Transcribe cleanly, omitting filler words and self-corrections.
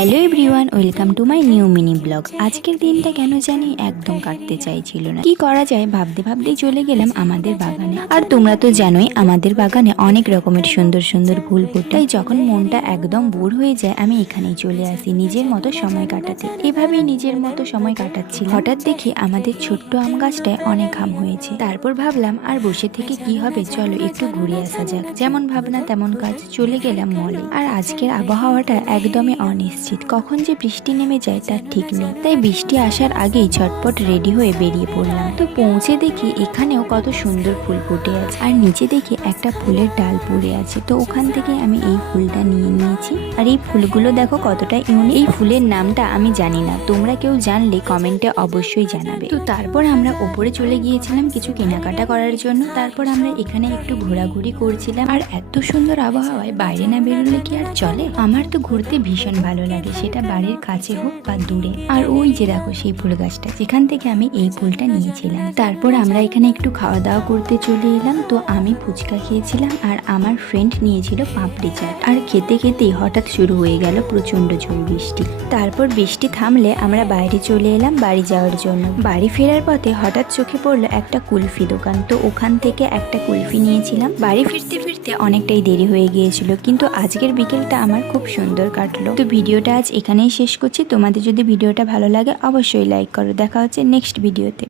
Hello everyone, welcome to my new mini blog. আজকের দিনটা কেন জানি একদম কাটতে চাইছিল না। কি করা যায় ভাবতে ভাবতেই চলে গেলাম আমাদের বাগানে। আর তোমরা তো জানোই আমাদের বাগানে অনেক রকমের সুন্দর সুন্দর ফুল ফোটে। তাই যখন মনটা একদম বোর হয়ে যায় আমি এখানেই চলে আসি নিজের মতো সময় কাটাতে। এভাবেই নিজের মতো সময় কাটাচ্ছি। হঠাৎ দেখি আমাদের ছোট্ট আম গাছটায় অনেক আম হয়েছে। তারপর ভাবলাম আর বসে থেকে কি হবে, চলো একটু ঘুরে আসা যাক। যেমন ভাবনা তেমন কাজ, চলে গেলাম মলে। আর আজকের আবহাওয়াটা একদমই অনিশ্চিত, কখন যে বৃষ্টি নেমে যায় তার ঠিক নেই। তাই বৃষ্টি আসার আগেই ঝটপট রেডি হয়ে বেরিয়ে পড়লাম। তো পৌঁছে দেখি এখানেও কত সুন্দর ফুল ফুটে আছে, আর নিচে দেখি একটা ফুলের ডাল পড়ে আছে। তো ওখান থেকে আমি এই ফুলটা নিয়ে নিয়েছি। আর এই ফুলগুলো দেখো কতটা ইউনিক। এই ফুলের নামটা আমি জানি না, তোমরা কেউ জানলে কমেন্টে অবশ্যই জানাবে। তো তারপর আমরা ওপরে চলে গিয়েছিলাম কিছু কেনাকাটা করার জন্য। তারপর আমরা এখানে একটু ঘোরাঘুরি করছিলাম। আর এত সুন্দর আবহাওয়ায় বাইরে না বেরোলে কি আর চলে। আমার তো ঘুরতে ভীষণ ভালো লাগে, সেটা বাড়ির কাছে হোক বা দূরে। আর ওই যে দেখো সেই ফুল গাছটা, যেখান থেকে আমি এই ফুলটা নিয়েছিলাম। তারপর আমরা এখানে একটু খাওয়া দাওয়া করতে চলে এলাম। তো আমি ফুচকা খেয়েছিলাম আর আমার ফ্রেন্ড নিয়েছিল পাপড়ি চাট। আর খেতে খেতেই হঠাৎ শুরু হয়ে গেল প্রচন্ড ঝড় বৃষ্টি। তারপর বৃষ্টি থামলে আমরা বাইরে চলে এলাম বাড়ি যাওয়ার জন্য। বাড়ি ফেরার পথে হঠাৎ চোখে পড়লো একটা কুলফি দোকান। তো ওখান থেকে একটা কুলফি নিয়েছিলাম। বাড়ি ফিরতে ফিরতে অনেকটাই দেরি হয়ে গিয়েছিল, কিন্তু আজকের বিকেলটা আমার খুব সুন্দর কাটলো। তো ভিডিওটা আজ এখানেই শেষ করছি। তোমাদের যদি ভিডিওটা ভালো লাগে অবশ্যই লাইক করো। দেখা হচ্ছে নেক্সট ভিডিওতে।